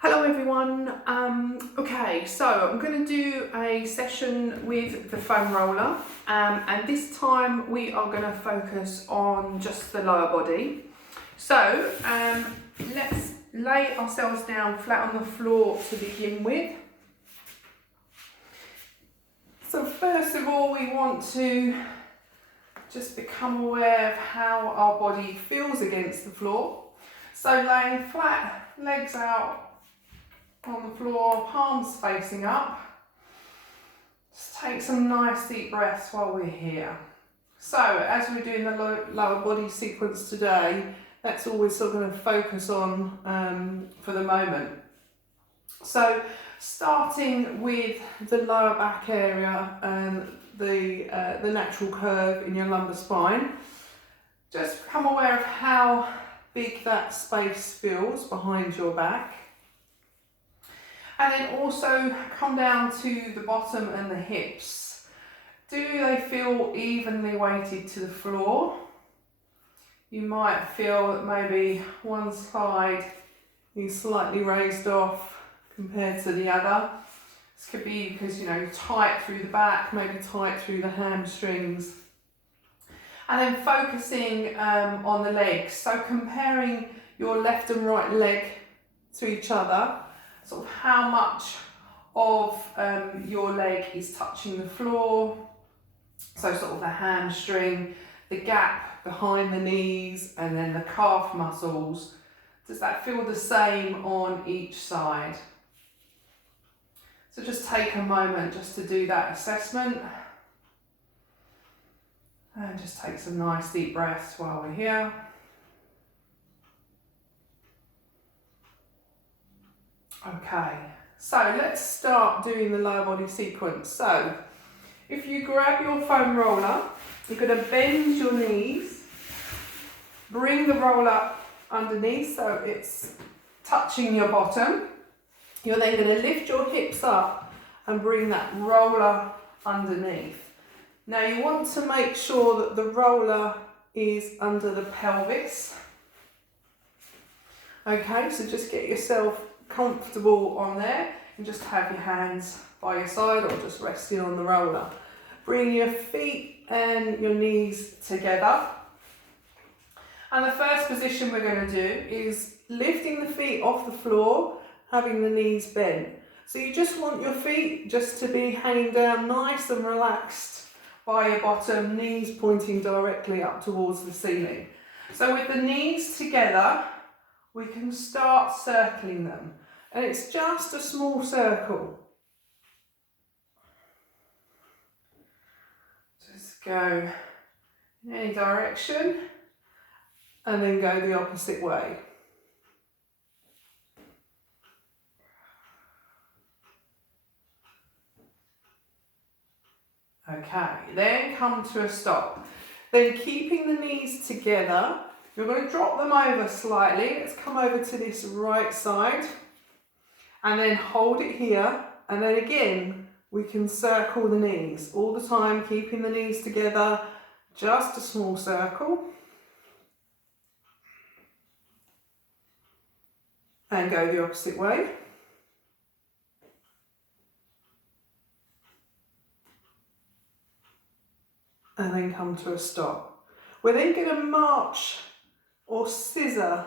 Hello everyone. Okay, so I'm going to do a session with the foam roller, and this time we are going to focus on just the lower body. So let's lay ourselves down flat on the floor to begin with. So first of all, we want to just become aware of how our body feels against the floor. So laying flat, legs out on the floor, palms facing up. Just take some nice deep breaths while we're here. So as we're doing the lower body sequence today, that's all we're sort of going to focus on for the moment. So starting with the lower back area and the natural curve in your lumbar spine, just become aware of how big that space feels behind your back. And then also come down to the bottom and the hips. Do they feel evenly weighted to the floor? You might feel that maybe one side is slightly raised off compared to the other. This could be because, tight through the back, maybe tight through the hamstrings. And then focusing on the legs. So comparing your left and right leg to each other. Sort of how much of your leg is touching the floor, so sort of the hamstring, the gap behind the knees, and then the calf muscles. Does that feel the same on each side? So just take a moment just to do that assessment. And just take some nice deep breaths while we're here. Okay, so let's start doing the lower body sequence. So if you grab your foam roller, you're going to bend your knees, bring the roller underneath so it's touching your bottom. You're then going to lift your hips up and bring that roller underneath. Now you want to make sure that the roller is under the pelvis. Okay, so just get yourself comfortable on there and just have your hands by your side or just resting on the roller. Bring your feet and your knees together. And the first position we're going to do is lifting the feet off the floor, having the knees bent. So you just want your feet just to be hanging down nice and relaxed by your bottom, knees pointing directly up towards the ceiling. So with the knees together, we can start circling them. And it's just a small circle. Just go in any direction and then go the opposite way. Okay, then come to a stop. Then keeping the knees together, you're going to drop them over slightly. Let's come over to this right side and then hold it here. And then again, we can circle the knees all the time, keeping the knees together, just a small circle. And go the opposite way. And then come to a stop. We're then going to march or scissor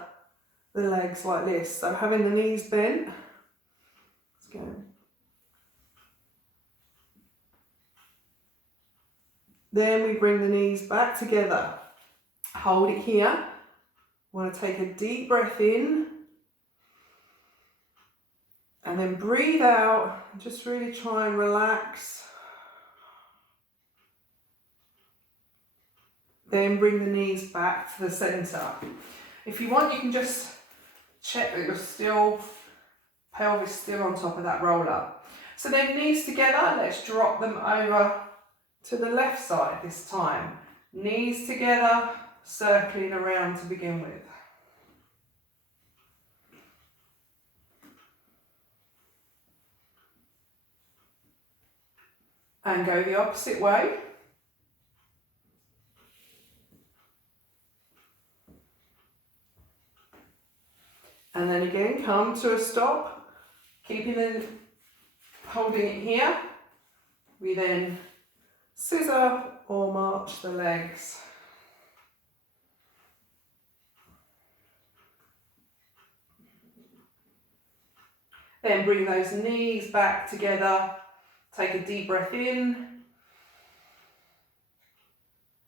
the legs like this. So having the knees bent. Let's go. Then we bring the knees back together. Hold it here. Want to take a deep breath in. And then breathe out. Just really try and relax. Then bring the knees back to the centre. If you want, you can just check that your pelvis still on top of that roller. So then knees together, let's drop them over to the left side this time. Knees together, circling around to begin with. And go the opposite way. And then again, come to a stop. Holding it here, we then scissor or march the legs. Then bring those knees back together, take a deep breath in,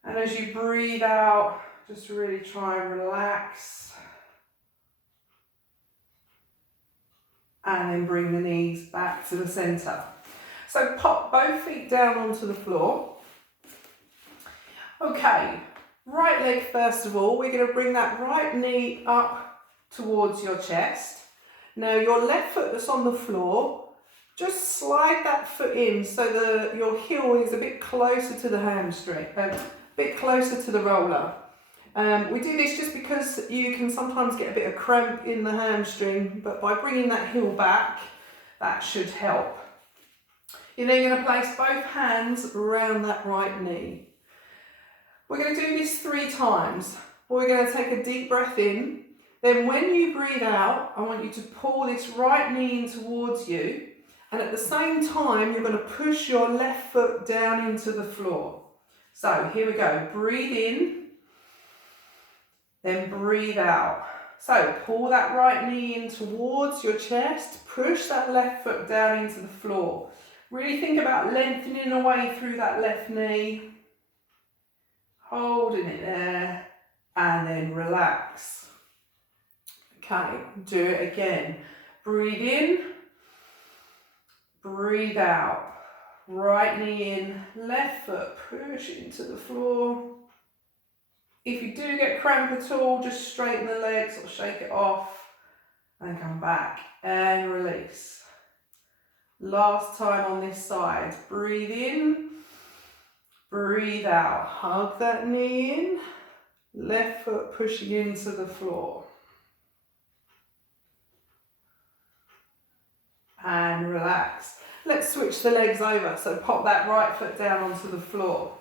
and as you breathe out, just really try and relax. And then bring the knees back to the centre. So pop both feet down onto the floor. Okay, right leg first of all, we're going to bring that right knee up towards your chest. Now your left foot that's on the floor, just slide that foot in so your heel is a bit closer to the hamstring, a bit closer to the roller. We do this just because you can sometimes get a bit of cramp in the hamstring, but by bringing that heel back, that should help. You're then going to place both hands around that right knee. We're going to do this 3 times. We're going to take a deep breath in. Then when you breathe out, I want you to pull this right knee in towards you. And at the same time, you're going to push your left foot down into the floor. So here we go. Breathe in. Then breathe out. So pull that right knee in towards your chest, push that left foot down into the floor. Really think about lengthening away through that left knee, holding it there, and then relax. Okay, do it again. Breathe in, breathe out. Right knee in, left foot, push into the floor. If you do get cramp at all, just straighten the legs or shake it off and come back and release. Last time on this side. Breathe in, breathe out. Hug that knee in, left foot pushing into the floor. And relax. Let's switch the legs over. So pop that right foot down onto the floor.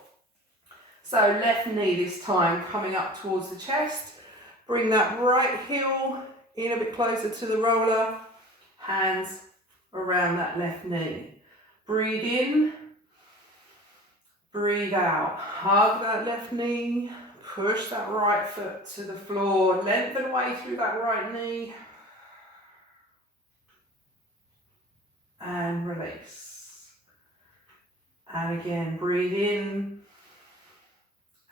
So left knee this time coming up towards the chest. Bring that right heel in a bit closer to the roller. Hands around that left knee. Breathe in. Breathe out. Hug that left knee. Push that right foot to the floor. Lengthen away through that right knee. And release. And again, breathe in.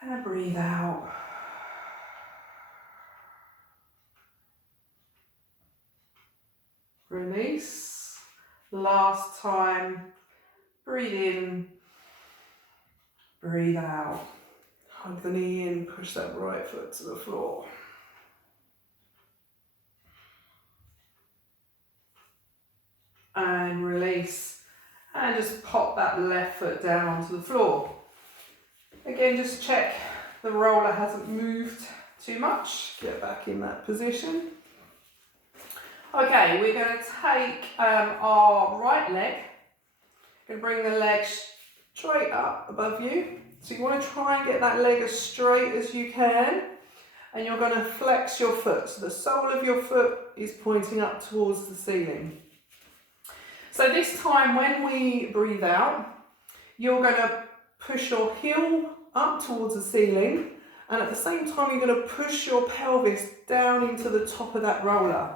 And breathe out. Release. Last time. Breathe in. Breathe out. Hug the knee in, push that right foot to the floor. And release. And just pop that left foot down onto the floor. Again, just check the roller hasn't moved too much. Get back in that position. Okay, we're going to take our right leg and bring the leg straight up above you. So you want to try and get that leg as straight as you can. And you're going to flex your foot. So the sole of your foot is pointing up towards the ceiling. So this time when we breathe out, you're going to push your heel up towards the ceiling, and at the same time you're going to push your pelvis down into the top of that roller.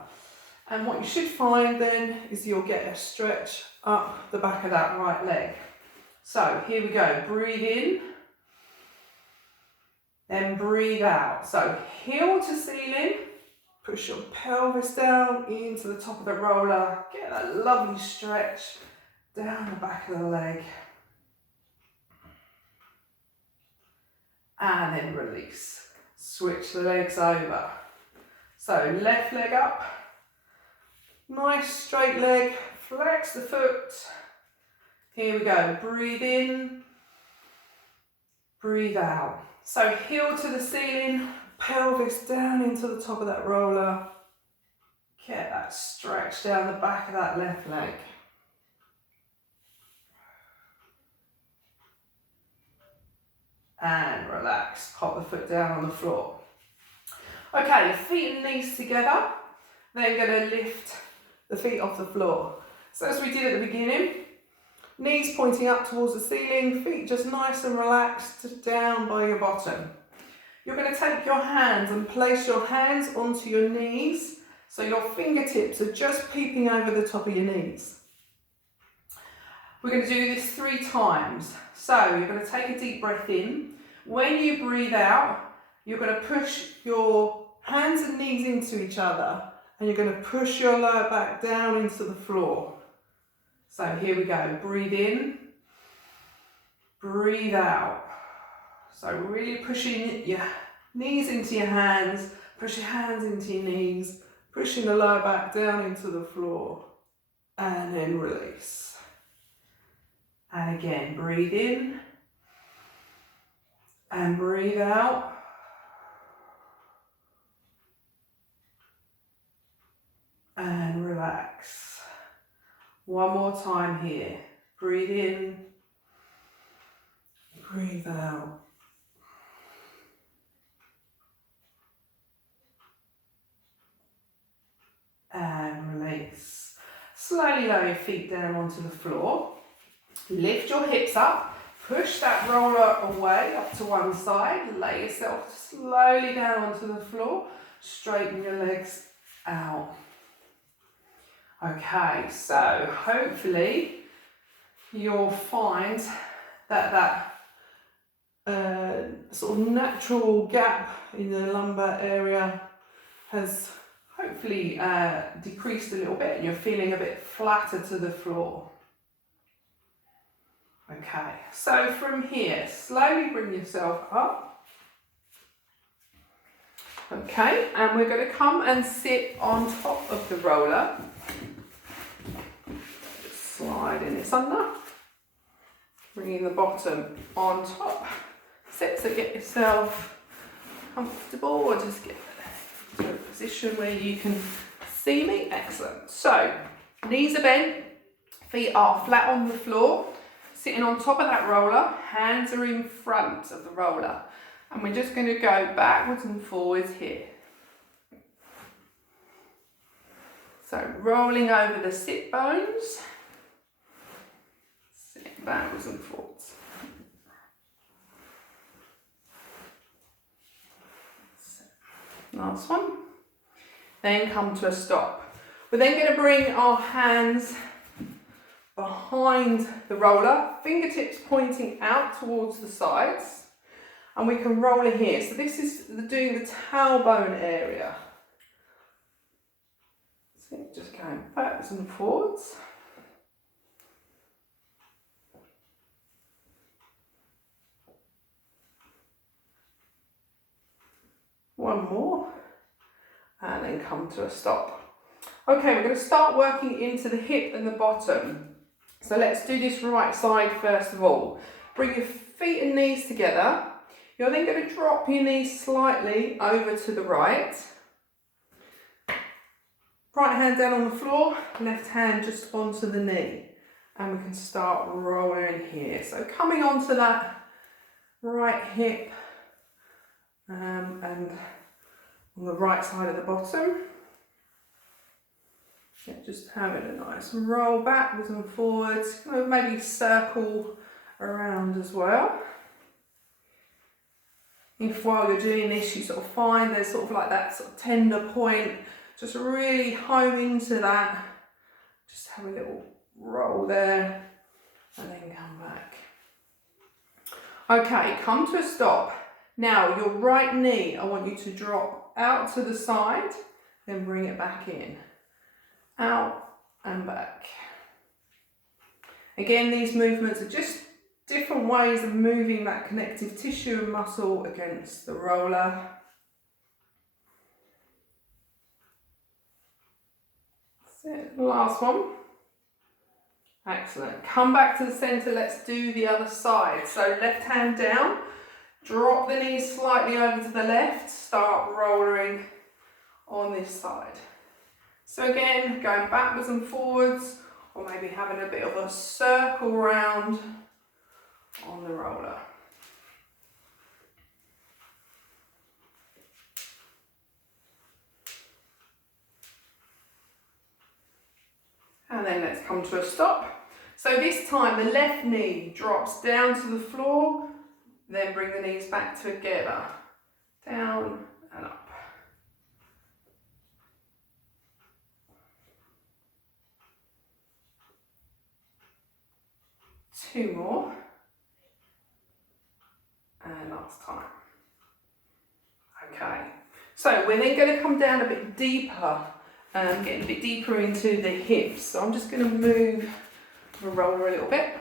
And what you should find then is you'll get a stretch up the back of that right leg. So here we go. Breathe in, then breathe out. So heel to ceiling, push your pelvis down into the top of the roller. Get that lovely stretch down the back of the leg. And then release. Switch the legs over. So left leg up. Nice straight leg. Flex the foot. Here we go. Breathe in. Breathe out. So heel to the ceiling. Pelvis down into the top of that roller. Get that stretch down the back of that left leg. And relax, pop the foot down on the floor. Okay, feet and knees together. Then going to lift the feet off the floor. So as we did at the beginning, knees pointing up towards the ceiling, feet just nice and relaxed down by your bottom. You're going to take your hands and place your hands onto your knees so your fingertips are just peeping over the top of your knees. We're going to do this 3 times. So you're going to take a deep breath in. When you breathe out, you're going to push your hands and knees into each other and you're going to push your lower back down into the floor. So here we go. Breathe in, breathe out. So really pushing your knees into your hands, push your hands into your knees, pushing the lower back down into the floor, and then release. And again, breathe in, and breathe out. And relax. One more time here. Breathe in, breathe out. And release. Slowly lower your feet down onto the floor. Lift your hips up. Push that roller away up to one side. Lay yourself slowly down onto the floor. Straighten your legs out. Okay, so hopefully you'll find that sort of natural gap in the lumbar area has hopefully decreased a little bit and you're feeling a bit flatter to the floor. Okay, so from here, slowly bring yourself up. Okay, and we're going to come and sit on top of the roller. Just sliding this under. Bringing the bottom on top. Sit, so get yourself comfortable or just get to a position where you can see me. Excellent. So, knees are bent, feet are flat on the floor, sitting on top of that roller, hands are in front of the roller. And we're just going to go backwards and forwards here. So, rolling over the sit bones, sit backwards and forwards. Last one. Then come to a stop. We're then going to bring our hands behind the roller, fingertips pointing out towards the sides, and we can roll in here. So this is doing the tailbone area. So just going backwards and forwards. One more, and then come to a stop. Okay, we're going to start working into the hip and the bottom. So let's do this right side first of all. Bring your feet and knees together. You're then going to drop your knees slightly over to the right. Right hand down on the floor, left hand just onto the knee. And we can start rolling here. So coming onto that right hip, and on the right side of the bottom. Yeah, just having a nice roll backwards and forwards, maybe circle around as well. If while you're doing this you sort of find there's sort of like that sort of tender point, just really home into that. Just have a little roll there and then come back. Okay, come to a stop. Now your right knee, I want you to drop out to the side, then bring it back in. Out and back. Again, these movements are just different ways of moving that connective tissue and muscle against the roller. That's it. Last one. Excellent. Come back to the centre. Let's do the other side. So left hand down. Drop the knees slightly over to the left. Start rolling on this side. So again, going backwards and forwards, or maybe having a bit of a circle round on the roller. And and then let's come to a stop. So this time the left knee drops down to the floor, then bring the knees back together, down and up. Two more, and last time. Okay, so we're then going to come down a bit deeper, getting a bit deeper into the hips. So I'm just going to move the roller a little bit.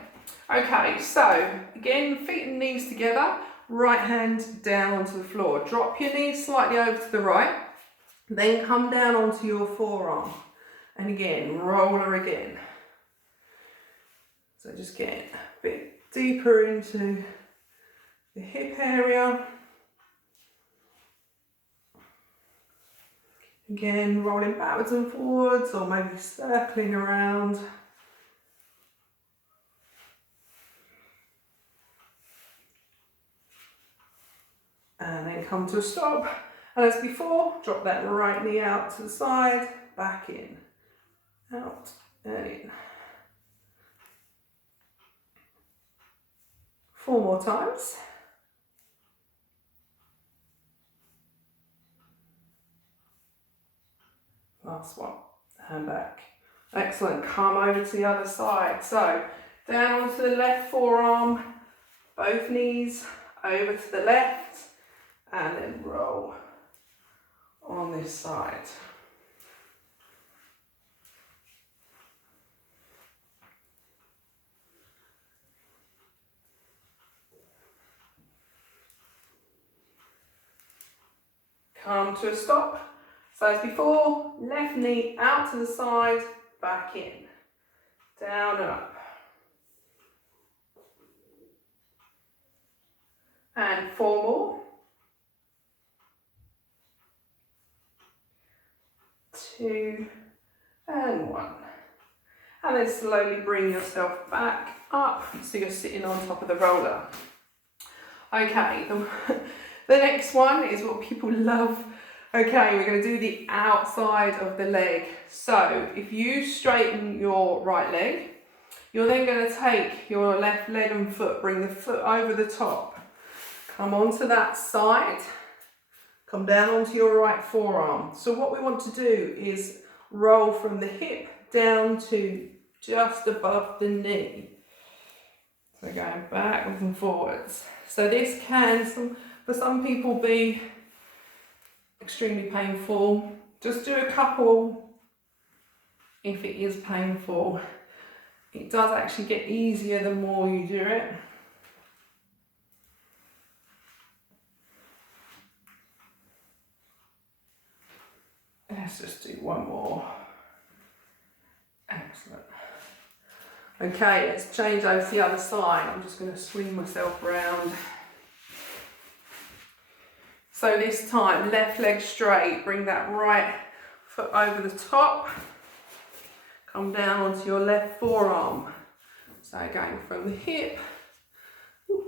Okay, so again, feet and knees together, right hand down onto the floor. Drop your knees slightly over to the right, then come down onto your forearm. And again, roller again. So just get a bit deeper into the hip area. Again, rolling backwards and forwards, or maybe circling around. And then come to a stop. And as before, drop that right knee out to the side, back in, out and in. 4 more times. Last one, hand back. Excellent, come over to the other side. So, down onto the left forearm, both knees over to the left, and then roll on this side. Come to a stop. So as before, left knee out to the side, back in, down and up. And 4 more. 2 and 1. And then slowly bring yourself back up so you're sitting on top of the roller. Okay, the next one is what people love. Okay, we're going to do the outside of the leg. So if you straighten your right leg, you're then going to take your left leg and foot, bring the foot over the top, come onto that side, come down onto your right forearm. So what we want to do is roll from the hip down to just above the knee. So going backwards and forwards. So this can, for some people, be extremely painful. Just do a couple if it is painful. It does actually get easier the more you do it. Let's just do one more. Excellent. Okay, let's change over to the other side. I'm just going to swing myself around. So this time, left leg straight, bring that right foot over the top. Come down onto your left forearm. So going from the hip,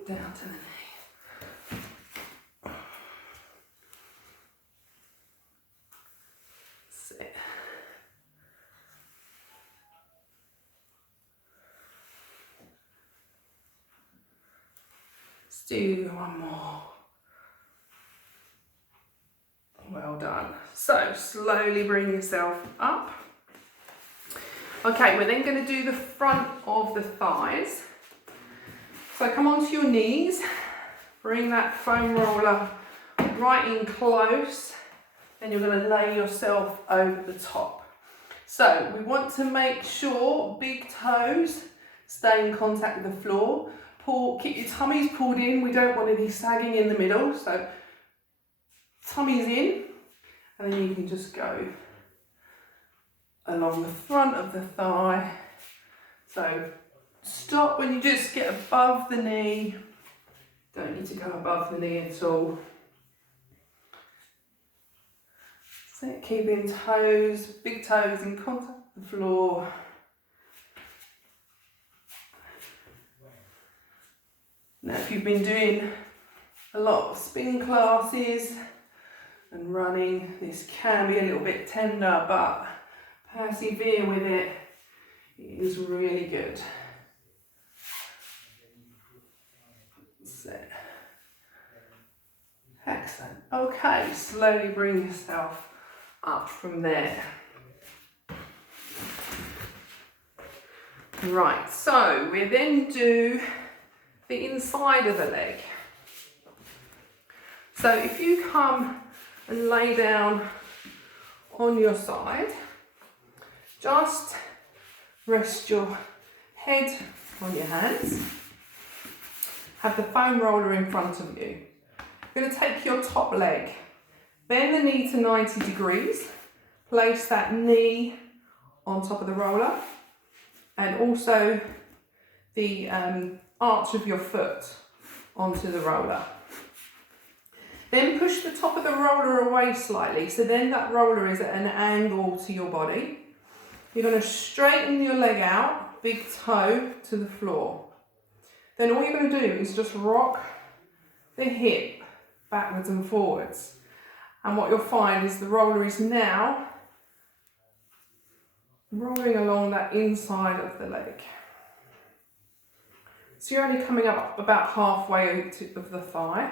down to the knee. Sit. Let's do one more. Well done. So slowly bring yourself up. Okay, we're then going to do the front of the thighs. So come onto your knees, bring that foam roller right in close, and you're going to lay yourself over the top. So we want to make sure big toes stay in contact with the floor. Keep your tummies pulled in. We don't want any sagging in the middle. So tummy's in, and then you can just go along the front of the thigh. So stop when you just get above the knee. Don't need to go above the knee at all. So keeping toes, big toes in contact with the floor. Now if you've been doing a lot of spin classes and running, this can be a little bit tender, but persevere with it. It is really good. That's it. Excellent. Okay, slowly bring yourself up from there. Right, so we then do the inside of the leg. So if you come and lay down on your side, just rest your head on your hands. Have the foam roller in front of you. You're going to take your top leg, bend the knee to 90 degrees, place that knee on top of the roller, and also the arch of your foot onto the roller. Then push the top of the roller away slightly, so then that roller is at an angle to your body. You're going to straighten your leg out, big toe to the floor. Then all you're going to do is just rock the hip backwards and forwards. And what you'll find is the roller is now rolling along that inside of the leg. So you're only coming up about halfway of the thigh.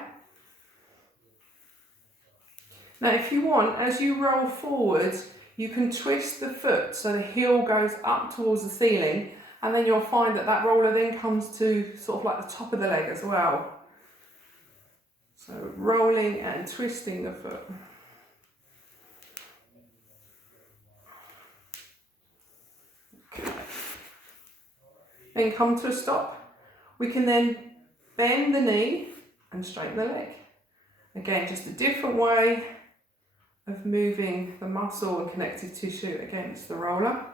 Now if you want, as you roll forward, you can twist the foot so the heel goes up towards the ceiling, and then you'll find that that roller then comes to sort of like the top of the leg as well. So rolling and twisting the foot. Okay. Then come to a stop. We can then bend the knee and straighten the leg. Again, just a different way of moving the muscle and connective tissue against the roller.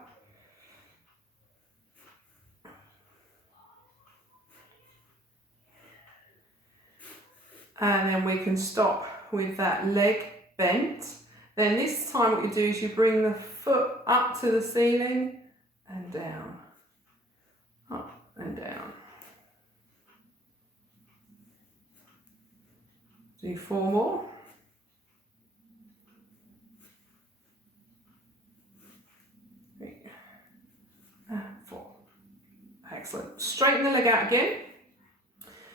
And then we can stop with that leg bent. Then this time what you do is you bring the foot up to the ceiling and down, up and down. Do 4 more. 3 and 4. Excellent. Straighten the leg out again.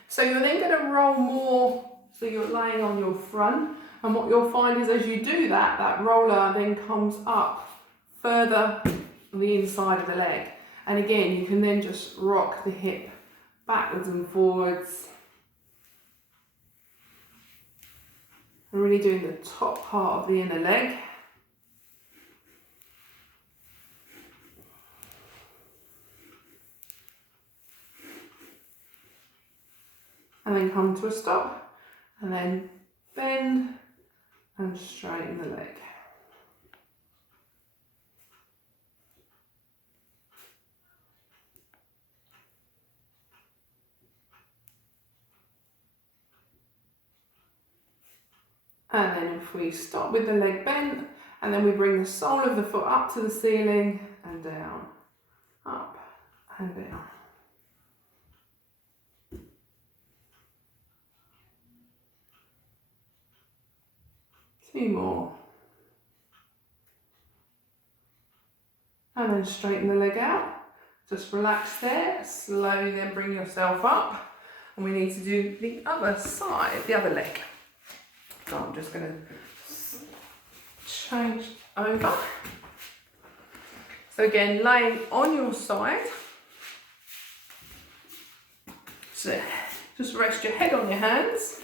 So you're then going to roll more, so you're laying on your front, and what you'll find is as you do that, that roller then comes up further on the inside of the leg. And again, you can then just rock the hip backwards and forwards. And really doing the top part of the inner leg. And then come to a stop, and then bend and straighten the leg. And then if we stop with the leg bent, and then we bring the sole of the foot up to the ceiling and down, up and down. 2 more. And then straighten the leg out. Just relax there. Slowly then bring yourself up. And we need to do the other side, the other leg. So I'm just going to change over. So again, laying on your side. So just rest your head on your hands.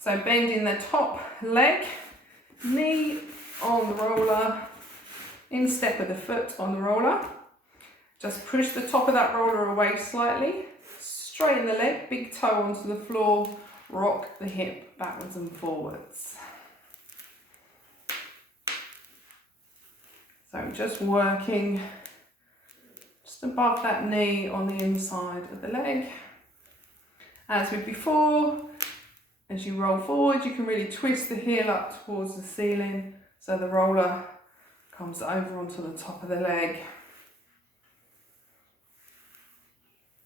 So bending the top leg. Knee on the roller, instep of the foot on the roller. Just push the top of that roller away slightly, straighten the leg, big toe onto the floor, rock the hip backwards and forwards. So just working just above that knee on the inside of the leg. As with before, as you roll forward, you can really twist the heel up towards the ceiling so the roller comes over onto the top of the leg.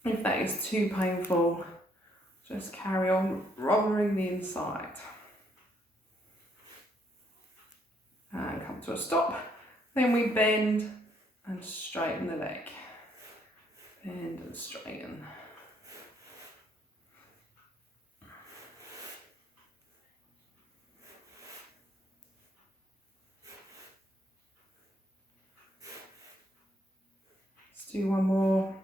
If that is too painful, just carry on rolling the inside. And come to a stop. Then we bend and straighten the leg. Bend and straighten. Let's do one more.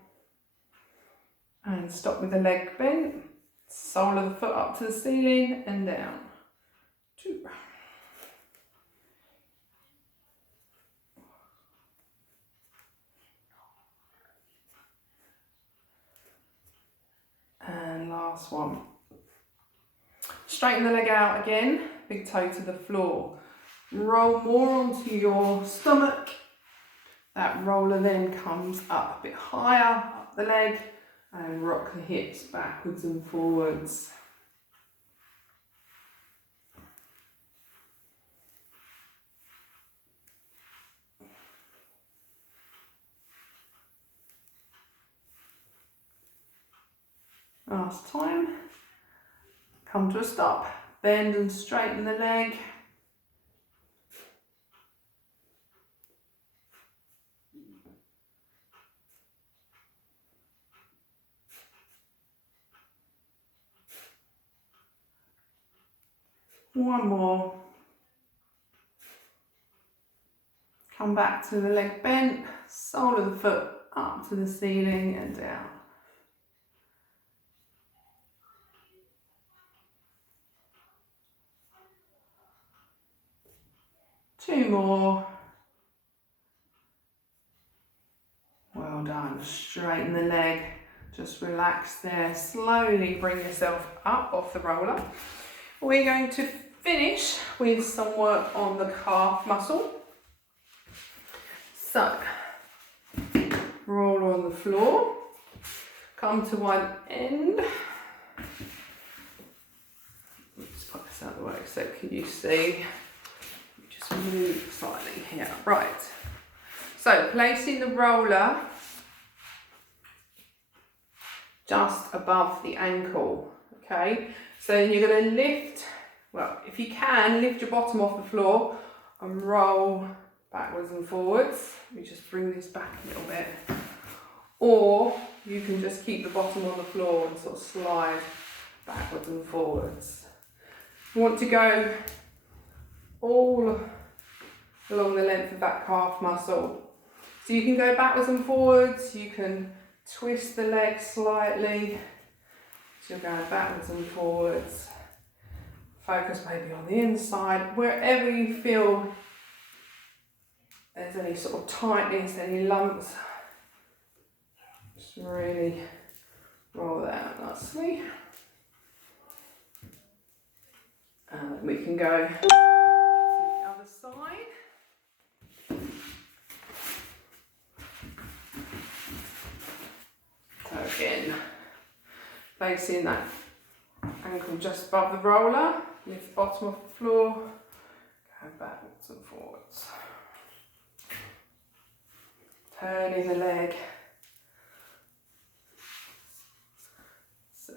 And stop with the leg bent. Sole of the foot up to the ceiling and down. 2. And last one. Straighten the leg out again, big toe to the floor. Roll more onto your stomach. That roller then comes up a bit higher, up the leg, and rock the hips backwards and forwards. Last time. Come to a stop. Bend and straighten the leg. One more. Come back to the leg bent, sole of the foot up to the ceiling and down. Two more. Well done. Straighten the leg. Just relax there. Slowly bring yourself up off the roller. We're going to finish with some work on the calf muscle. So, roll on the floor. Come to one end. Let's put this out of the way so can you see? Just move slightly here. Right. So, placing the roller just above the ankle. Okay. So you're going to lift, well, if you can, lift your bottom off the floor and roll backwards and forwards. We just bring this back a little bit. Or you can just keep the bottom on the floor and sort of slide backwards and forwards. You want to go all along the length of that calf muscle. So you can go backwards and forwards, you can twist the leg slightly. So you're going backwards and forwards. Focus maybe on the inside, wherever you feel there's any sort of tightness, any lumps. Just really roll that out nicely. And we can go to the other side. So again, placing that ankle just above the roller, lift the bottom off the floor, go backwards and forwards. Turning the leg. So.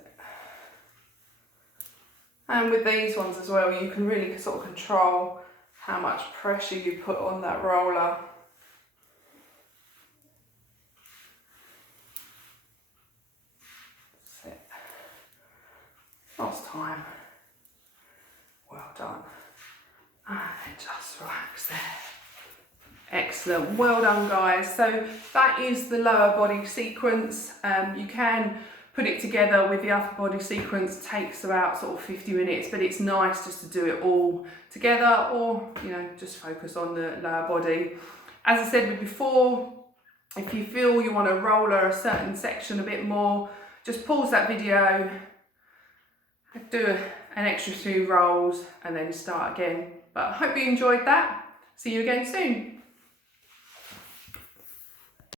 And with these ones as well, you can really sort of control how much pressure you put on that roller. Last time. Well done. And just relax there. Excellent. Well done, guys. So that is the lower body sequence. You can put it together with the upper body sequence. It takes about sort of 50 minutes, but it's nice just to do it all together, or just focus on the lower body. As I said before, if you feel you want to roller a certain section a bit more, just pause that video, do an extra 2 rolls and then start again. But I hope you enjoyed that. See you again soon.